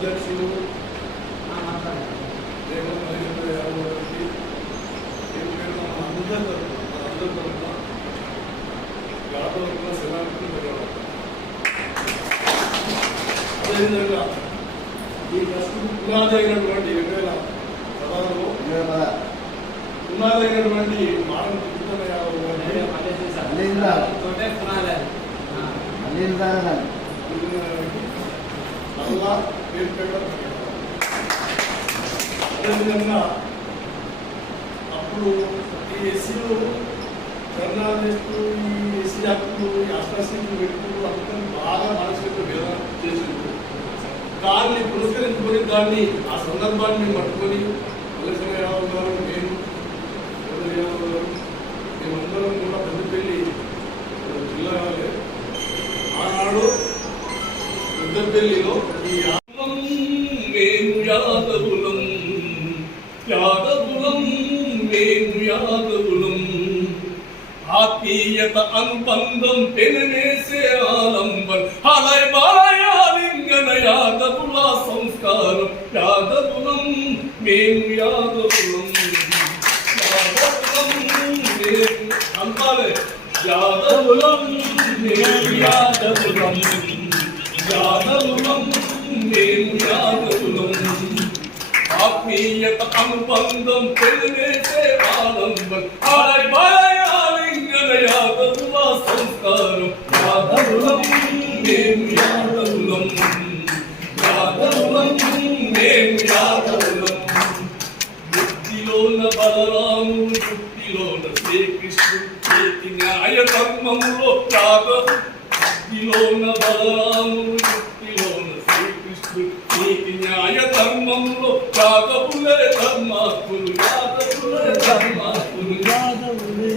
అధ్యక్షులు అందరి తరఫున యాదవ్ సెలవులు అదేవిధంగా ఈ ప్రస్తుతం పునాది అయినటువంటి 2016లో పునాది అయినటువంటి మానవ మళ్ళా పేరు పెట్టడం. అదేవిధంగా అప్పుడు ఈ ఎస్సీలు ధర్నాలు చేస్తూ ఈ ఎస్సీ హక్కులు ఈ అస్పృశ్యతలు పెట్టుకుంటూ అందరూ బాగా మనసుకు వేదన చేసింది. దాన్ని పురస్కరించుకొని దాన్ని ఆ సందర్భాన్ని మేము పట్టుకొని మల్లెసమయారావు గారు నేను మేమందరం కూడా పెద్దపల్లి జిల్లా ఆనాడు పెద్దపల్లిలో ఈ మేము యాదవులం యాదవులం మేము యాదవులం ఆత్మీయత అనుబంధం పెనవేసే ఆలంబం హలై బాయాలింగన యాదవుల సంస్కారం యాదవులం మేము యాదవులం యాదవులం మేము అంటారే యాదవులం మేము యాదవులం యాదవులం మేము యాదవులం ఆత్మీయత అనుబంధం పెనవేసే ఆలంబం హలై బాయాలింగన యాదవుల సంస్కారం యాదవులం మేము యాదవులం యాదవులం మేము యాదవులం బుద్ధిలోన బలరాముడు బుద్ధిలోన శ్రీకృష్ణుడు చేతి న్యాయ ధర్మంలో బుద్ధిలోన బలరాముడు బుద్ధిలోన శ్రీకృష్ణుడు చేతి న్యాయ ధర్మంలో యాదవులే ధర్మాత్ములు యాదవులే ధర్మాత్ములు యాదవులే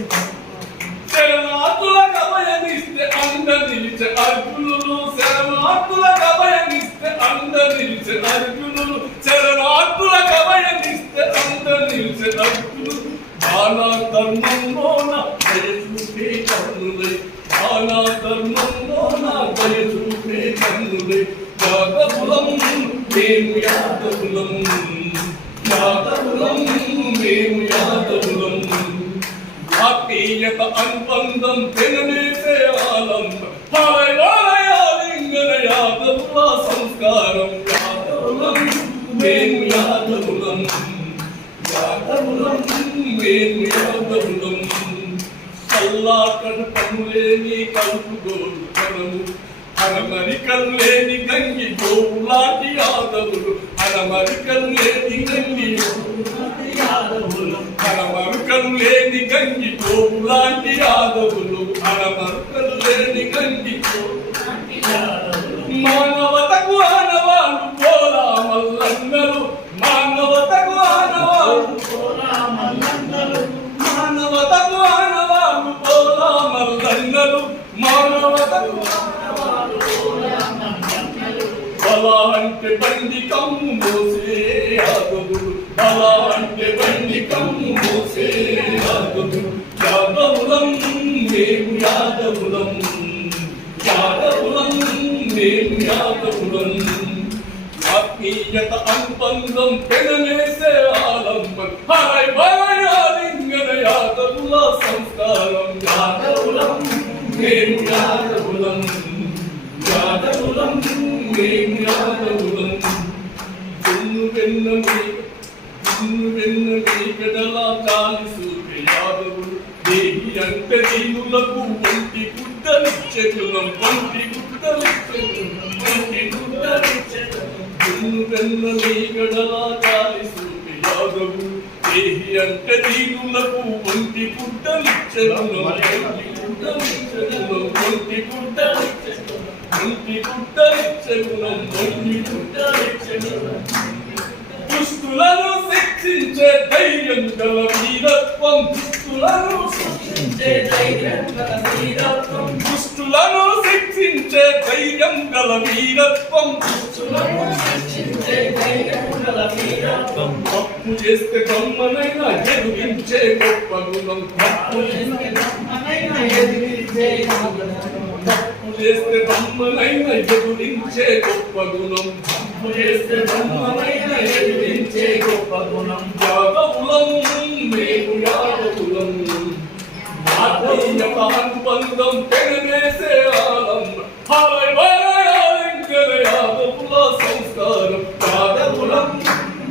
శరణార్థుల కభయనిస్తే అంద నిలిచే అర్జునులు శరణార్థుల కభయనిస్తే అంద నిలిచే అర్జునులు శరణార్థుల కభయనిస్తే అంద నిలిచే అర్జునులు బాలా ధర్మంలోన దయచూపే కన్నులై బాలా ధర్మంలోన దయచూపే కన్నులై యాదవులం మేము యాదవులం యాదవులం మేము యాదవులం ఆత్మీయత అనుబంధం పెనవేసే ఆలంబం హలై బాయాలింగన యాదవుల సంస్కారం యాదవులం మేము యాదవులం యాదవులం మేము యాదవులం చల్లాకడు పనులేని కలుపుగోలు కనము అరమరికలు లేని గంగి గోవులాంటి యాదవులు అరమరికలు లేని గంగి యాదవులు అరమరుకలు లేని గంగి గోవులాంటి యాదవులు అరమరుకలు లేని గంగి మానవతకు ఆనవాళ్ళు పోరా మల్లన్నలు మానవతకు ఆనవాళ్ళు పోరా మల్లన్నలు మానవతకు ఆనవాళ్ళు పోరా మల్లన్నలు మానవతకు బలా అంటే బండి కమ్ము మోసే యాదవులు బలా అంటే బండి కమ్ము మోసే యాదవులు యాదవులం మేము యాదవులం యాదవులం మేము యాదవులం ఆత్మీయత అనుబంధం పెనవేసే ఆలంబం హలై బాయాలింగన యాదవుల సంస్కారం యాదవులం మేము యాదవులం యాదవులం మేము యాదవులం వెన్న మీకడలా కాలి సూర్య యాదవులు దేవి అంటే దీనులకు ఒంటి గుడ్డలిచ్చెగులం ఒంటి గుడ్డలిచ్చెగులం ఒంటి గుడ్డలిచ్చెగులం వెన్న మీకడలా కాలి సూర్య యాదవులు దేవి అంటే దీనులకు ఒంటి గుడ్డలిచ్చెగులం ఒంటి గుడ్డలిచ్చెగులం ఒంటి గుడ్డలిచ్చెగులం ఒంటి గుడ్డలిచ్చెగులం ఒంటి గుడ్డలిచ్చెగులం దుష్టులను శిక్షించే ధైర్యం గల వీరత్వం దుష్టులను శిక్షించే ధైర్యం గల వీరత్వం దుష్టులను శిక్షించే ధైర్యం గల వీరత్వం దుష్టులను శిక్షించే ధైర్యం గల వీరత్వం తప్పు చేస్తే గమ్మనైనా ఎదిరించే గొప్ప గుణం తప్పు చేస్తే గమ్మనైనా ఎదిరించే తప్పు చేస్తే బ్రహ్మనైన ఎదురించే గొప్ప గుణం చేస్తే బ్రహ్మమైన ఎదిరించే గొప్ప గుణం. యాదవులం మేము యాదవులం ఆత్మీయతానుబంధం తెగవేసే ఆలం యాదవుల సంస్కారం యాదవులం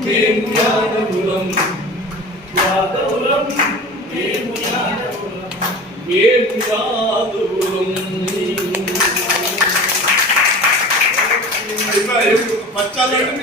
మేము యాదవులం యాదవులం మేము యాదవులం. మేము యాదవులం. ఇంకా పచ్చాలంటే